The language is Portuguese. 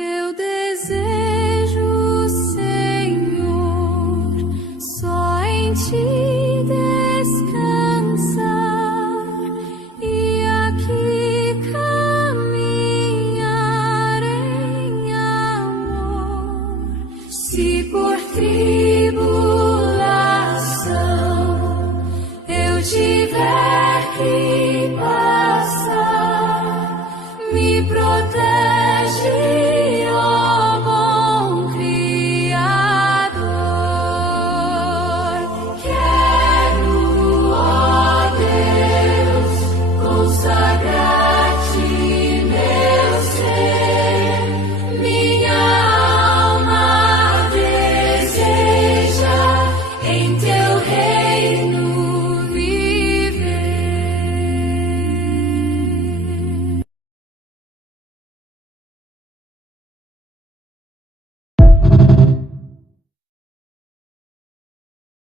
Eu desejo, Senhor, só em Ti descansar e aqui caminhar em amor. Se por trilhas